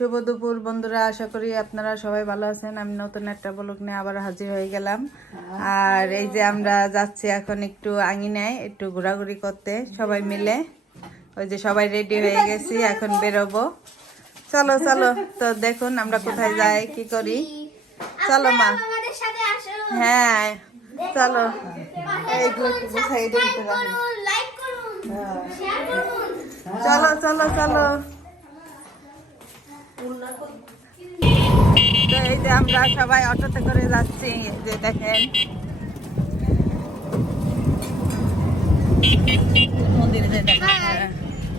শুভ দুপুর বন্ধুরা, আশা করি আপনারা সবাই ভালো আছেন। আমি নতুন একটা ব্লগ নিয়ে আবার হাজির হয়ে গেলাম। আর এই যে আমরা যাচ্ছি এখন একটু আঙিনায় একটু ঘোরাঘুরি করতে সবাই মিলে। ওই যে সবাই রেডি হয়ে গেছি, এখন বেরোবো। চলো চলো, তো দেখুন আমরা কোথায় যাই কি করি। চলো মা। হ্যাঁ চলো, এইগুলো একটু গুছাই দিতে চলো চলো চলো। তো এই যে আমরা সবাই অটোতে করে যাচ্ছি, যে দেখেন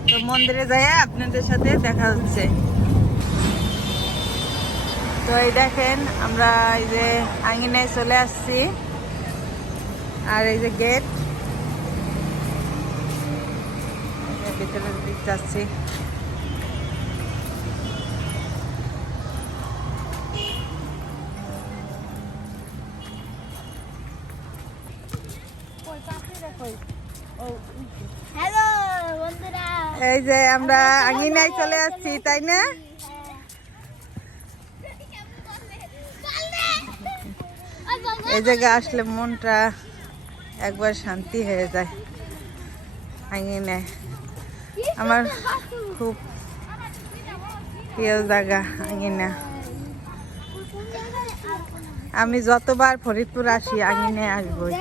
তো মন্দিরে যাই আপনাদের সাথে দেখা হচ্ছে। তো এই দেখেন আমরা এই যে আঙিনায় চলে আসছি, আর এই যে গেট, ভিতরের দিক যাচ্ছি। হ্যালো বন্ধুরা, এই যে আমরা আঙিনায় চলে আসছি, তাই না? এই জায়গায় আসলে মনটা একবার শান্তি হয়ে যায়। আঙিনায় আমার খুব প্রিয় জায়গা আঙিনা। আমি যতবার ফরিদপুর আসি আঙিনায় আসবই।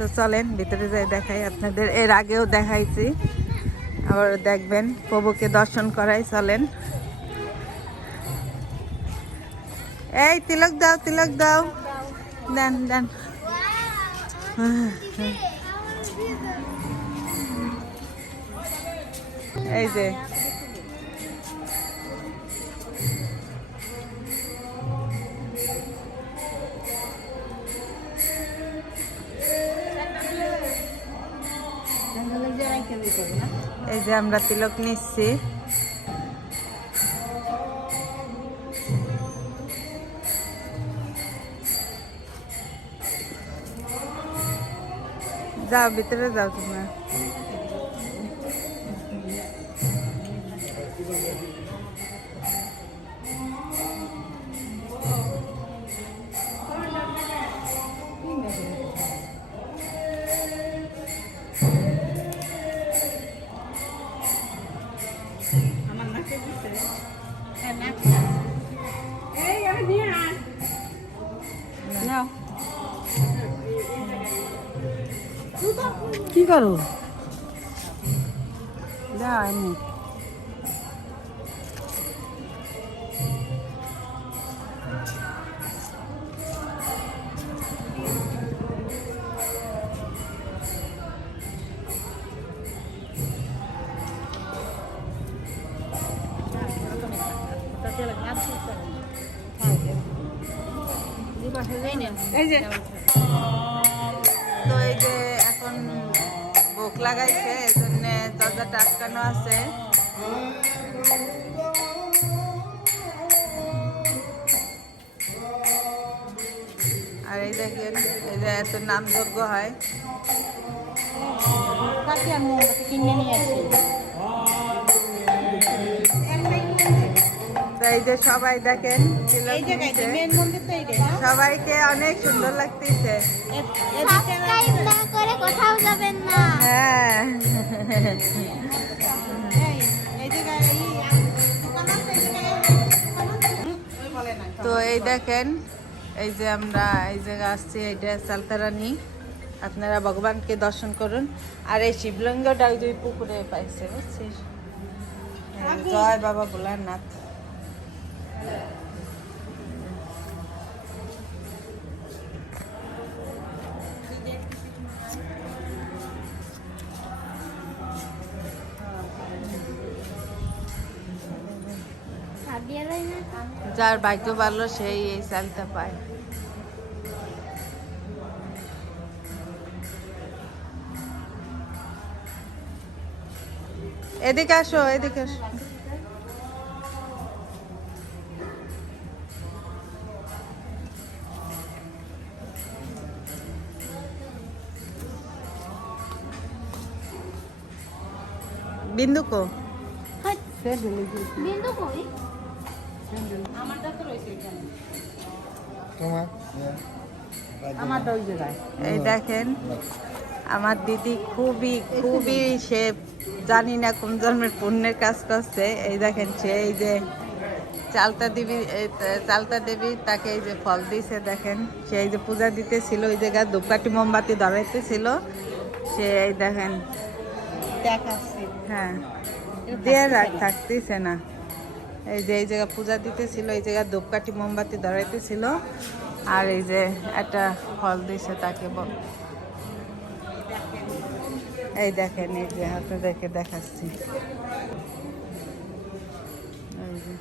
তো চলেন ভিতরে যাই দেখাই আপনাদের, এর আগেও দেখাইছি, আবার দেখবেন, প্রভুকে দর্শন করাই। চলেন। এই তিলক দাও, তিলক দাও, দেন দেন। এই যে এই যে আমরা তিলক নিচ্ছি। যাও ভিতরে যাও তোমরা। কি করো? যাও এমনি। এই যে তো এই যে এখন ভোগ লাগাইছে, এই জন্য দরজাটা আটকানো আছে। আর এই দেখেন, এই যে এত নামযজ্ঞ হয়। কিনে নিয়ে আসি। এই যে সবাই দেখেন, এই জায়গায় মেন মন্দির তো এইটাই না? সবাইকে অনেক সুন্দর লাগতেছে। সাবস্ক্রাইব না করে কোথাও যাবেন না। হ্যাঁ এই জায়গায় তো এই দেখেন, এই যে আমরা এই জায়গায় আসছি, এইটা সালতারানি। আপনারা ভগবানকে দর্শন করুন। আর এই শিবলিঙ্গটা ওই দুই পুকুরে পাইছে, বুঝছিস? জয় বাবা ভোলানাথ। যার ভাগ্য ভালো সেই এই চালটা পায়। এদিকে আসো, এদিকে আসো। বিন্দু কো? বিন্দু কই? আমারটা তো রয়েছে এখানে। তোমার আমারটা ওই জায়গায়। এই দেখেন আমার দিদি খুবই খুবই সে জানি না কোন জন্মের পুণ্যের কাজ করছে। এই দেখেন সে এই যে চালতা দেবী তাকে এই যে ফল দিয়েছে দেখেন, সে এই যে পূজা দিতেছিল ওই জায়গায় ধূপকাঠি মোমবাতি ধরাইতেছিল সে এই দেখেন। দেখাচ্ছি। হ্যাঁ দিয়ে থাকতেছে না, এই যে এই জায়গায় পূজা দিতেছিল এই জায়গায় ধূপকাঠি মোমবাতি ধরাইতেছিল আর এই যে একটা ফল দিছে তাকে এই দেখেন এই যে আপনাদেরকে দেখাচ্ছি। এই যে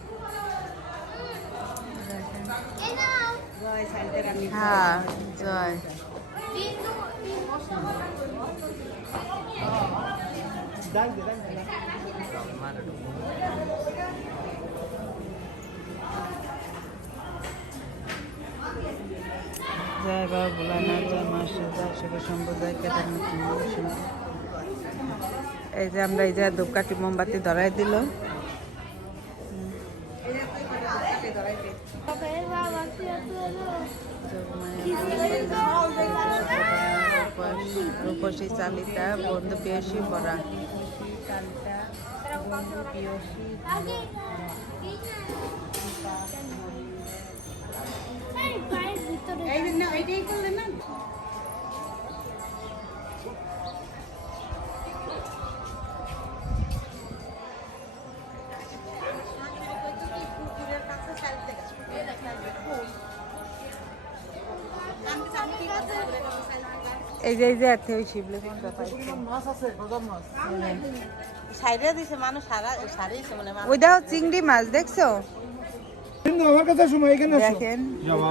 দেখেন। এই নাও। হ্যাঁ জয়। বিন্দু জয় বাবা ভোলানাথ, জয় মা সীতা, শিব শম্ভু, জয় কেদারনাথ মহাদেব। এই যে আমরা এই যে ধূপকাঠি মোমবাতি ধরাই দিল। বাবার বাবা রূপসী চালিতা বন্ধু পিয়সী বরা। আগে এই পায়ের ভিতরে এই না এইটাই করলে না। এই যে এতে ওই শিবলিঙ্গটা পাইছে। মাছ আছে, বাজার মাছ। সাইডে দিছে মানুষ সারিয়েছে মানে ওই দেখো চিংড়ি মাছ দেখছো? কিন্তু আমার কথা শুনো, এখানে আসো। দেখেন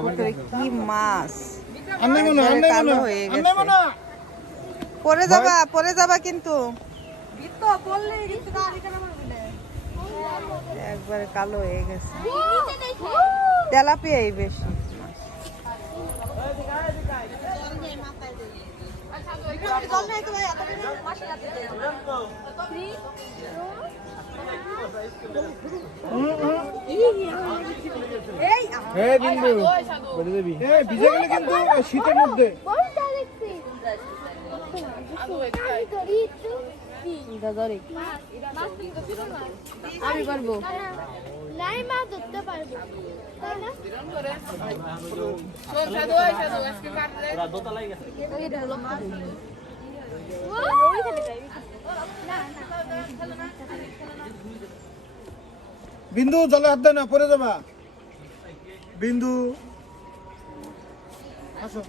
পুকুরে কি মাছ, আন্নাই মনে, একবারে আন্নাই কালো মনে, হয়ে আন্নাই গেছে। মনে। পরে যাবা কিন্তু একবারে কালো হয়ে গেছে। তেলাপিয়াই বেশি মাছ। এই বিন্দু, বলে দিবি। এই ভিজে গেলে কিন্তু শীতের মধ্যে। বলটা দেখছি আমি ধরি একটু আমি পারবো নাই মা ধরতে পারবো তাই না বিন্দু জলে হাত দেয় না, পরে যাবা। বিন্দু আসো,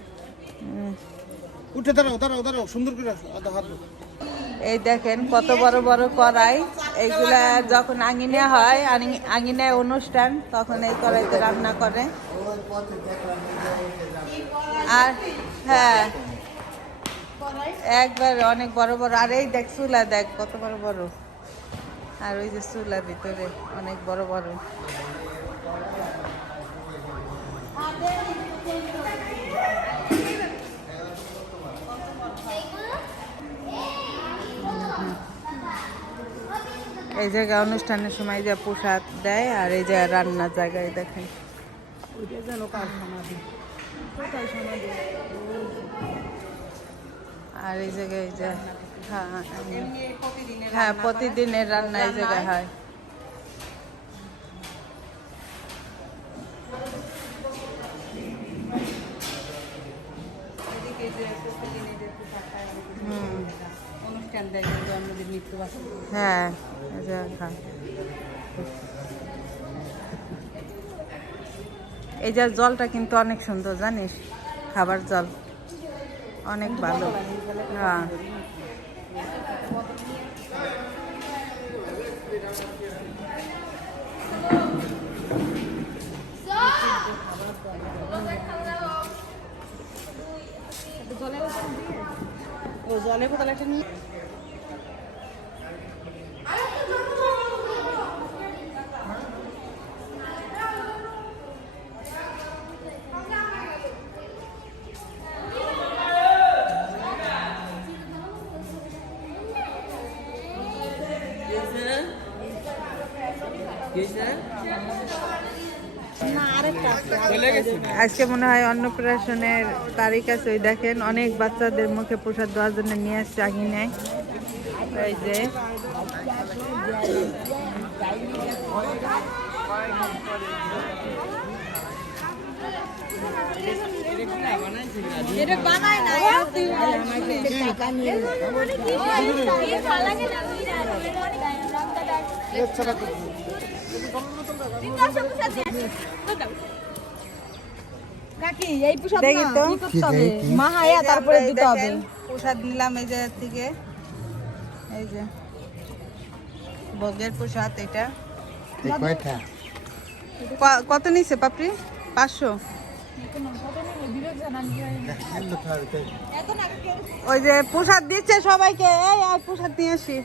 উঠে দাঁড়াও দাঁড়াও দাঁড়াও, সুন্দর করে আসো, হাত দাও। এই দেখেন কত বড় বড় কড়াই, এইগুলা যখন আঙিনে হয় আঙিনায় অনুষ্ঠান তখন এই কড়াইতে রান্না করে। আর হ্যাঁ একবার অনেক বড় বড়, আর এই দেখ চুলা দেখ কত বড় বড়, আর ওই যে চুলা ভিতরে অনেক বড় বড়। এই জায়গায় অনুষ্ঠানের সময় যে প্রসাদ দেয় আর এই যে রান্নার জায়গায় দেখেন। আর এই জায়গায় এই যে হ্যাঁ প্রতিদিনের রান্না এই জায়গায় হয়। অনুষ্ঠান দেয় কিন্তু আমাদের মৃত্যু বাসন। হ্যাঁ এই যে হ্যাঁ। এই যে জলটা কিন্তু অনেক সুন্দর জানিস, খাবার জল অনেক ভালো। হ্যাঁ ও জলে বোতল একটা নিয়ে আজকে মনে হয় অন্নপ্রাশনের তারিখ আছে, ওই দেখেন অনেক বাচ্চাদের মুখে প্রসাদ দেওয়ার জন্য নিয়ে আসছে আঙিনায়। এই যে দেখি তো তারপরে দিতে হবে প্রসাদ নিলাম এই জায়গা থেকে। এই যে ভোগের প্রসাদ, এটা কত নিছে পাপড়ি? 500। ওই যে প্রসাদ দিচ্ছে সবাইকে, এই আর প্রসাদ নিয়ে আসি।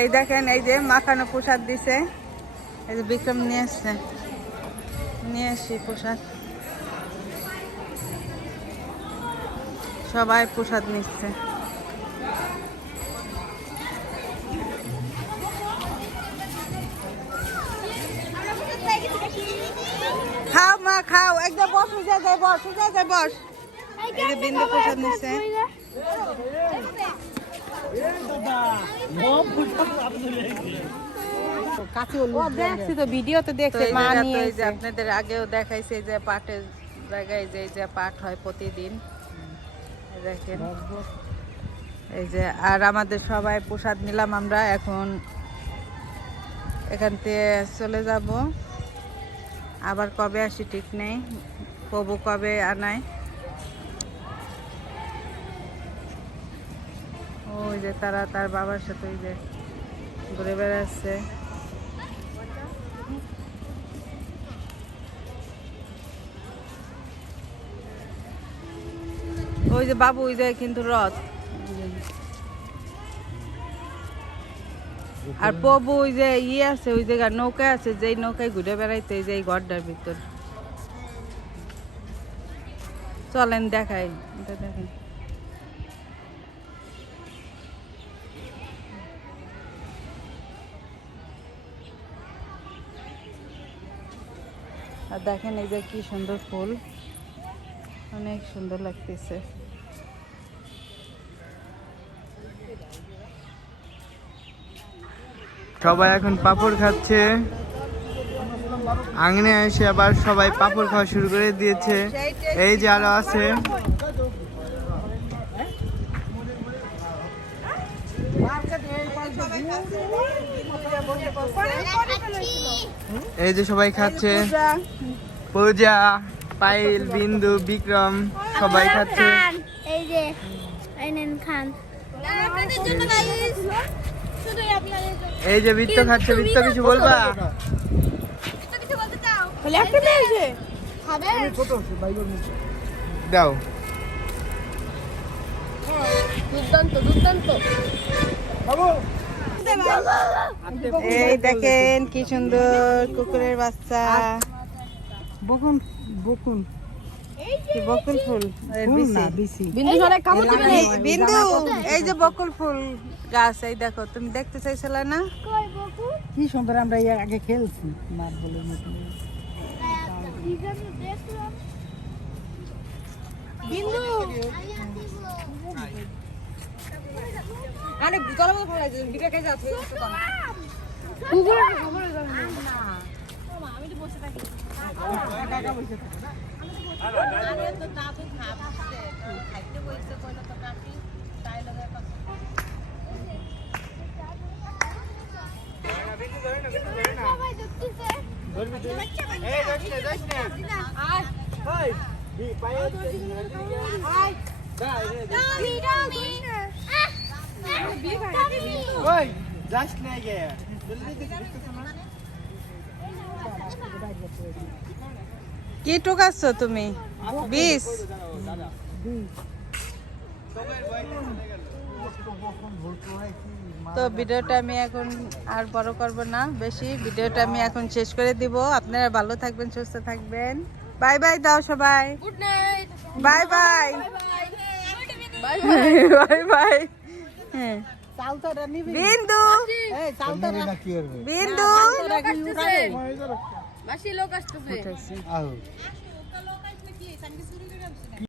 এই দেখেন এই যে মাখানো প্রসাদ দিছে, এই যে বিক্রম নিয়ে আসছে, নিয়ে আসি প্রসাদ। সবাই প্রসাদ নিচ্ছে। খাও মা খাও, একদম বস, উঠে যায় বস, উঠে যায় বস। এই যে বিন্দু প্রসাদ নিচ্ছে। দেখছি তো ভিডিওতে দেখছে মা নিয়ে এই যে আপনাদের আগেও দেখাইছে যে পাটের জায়গায় যে পাট হয় প্রতিদিন, এই দেখেন। এই যে আর আমাদের সবাই প্রসাদ নিলাম আমরা, এখন এখান থেকে চলে যাব। আবার কবে আসি ঠিক নেই, প্রভু কবে আনায়। ওই যে তারা তার বাবার সাথে ওই যে ঘুরে বেড়াচ্ছে। ওই যে বাবু ওই যে কিন্তু রথ, আর প্রভু ওই যে ইয়ে আছে, ওই জায়গায় নৌকা আছে, যেই নৌকায় ঘুরে বেড়াইতে এই যে এই ঘরটার ভিতর। চলেন দেখাই, এটা দেখেন। আর দেখেন এই যে কি সুন্দর ফুল, অনেক সুন্দর লাগতেছে। সবাই এখন পাপড় খাচ্ছে, আঙিনে এসে আবার সবাই পাপড় খাওয়া শুরু করে দিয়েছে। এই যে আরো আছে, এই যে সবাই খাচ্ছে, পূজা, পাইল, বিন্দু, বিক্রম সবাই খাচ্ছে। এই যে আইনেন খান আপনাদের জন্য গাইস, শুধুই আপনাদের জন্য। এই যে বৃত্ত খাচ্ছে, বৃত্ত কিছু বলবা? কিছু বলতে চাও? বলে একটা নিয়ে এসে খাবে? দাও। দুর্দান্ত দুর্দান্ত। এই দেখেন কি সুন্দর কুকুরের বাচ্চা, বকুন বকুন কি বকুল ফুল এর বিচি। বিন্দু সরে কামড় দিবে না। বিন্দু এই যে বকুল ফুল গাছ, এই দেখো, তুমি দেখতে চাইছিলে না? কই বকু? কি সুন্দর, আমরা এর আগে খেলছি মার বলে মতো। দিগানো দেখলাম। বিন্দু আরে ভিতরে মতো ফলাই দিন, দিকে কে যাচ্ছে? কুকুর খবর জানি না। আমি তো বসে থাকি। আরে তো দাদু খাচ্ছে, খাইতে বইছে কইলো তো কাকি, তাই লগে কথা। সবাই দেখতেছে। এই যাস না। আয় হাই বি পায়ে আয় টমি টমি ওই যাস না গে জলদি দেখছিস না। কি টুকাচ্ছ তুমি? বিষ? তো ভিডিওটা আমি এখন আর বড় করব না বেশি, ভিডিওটা আমি এখন শেষ করে দিব। আপনারা ভালো থাকবেন, সুস্থ থাকবেন। বাই বাই দাও সবাই, good night bye bye bye bye bye bye. হ্যাঁ চালটা নিবি বিন্দু এই চালটা না কি করবে বিন্দু মাসি লোক আসতেছে উঠেছে। আহ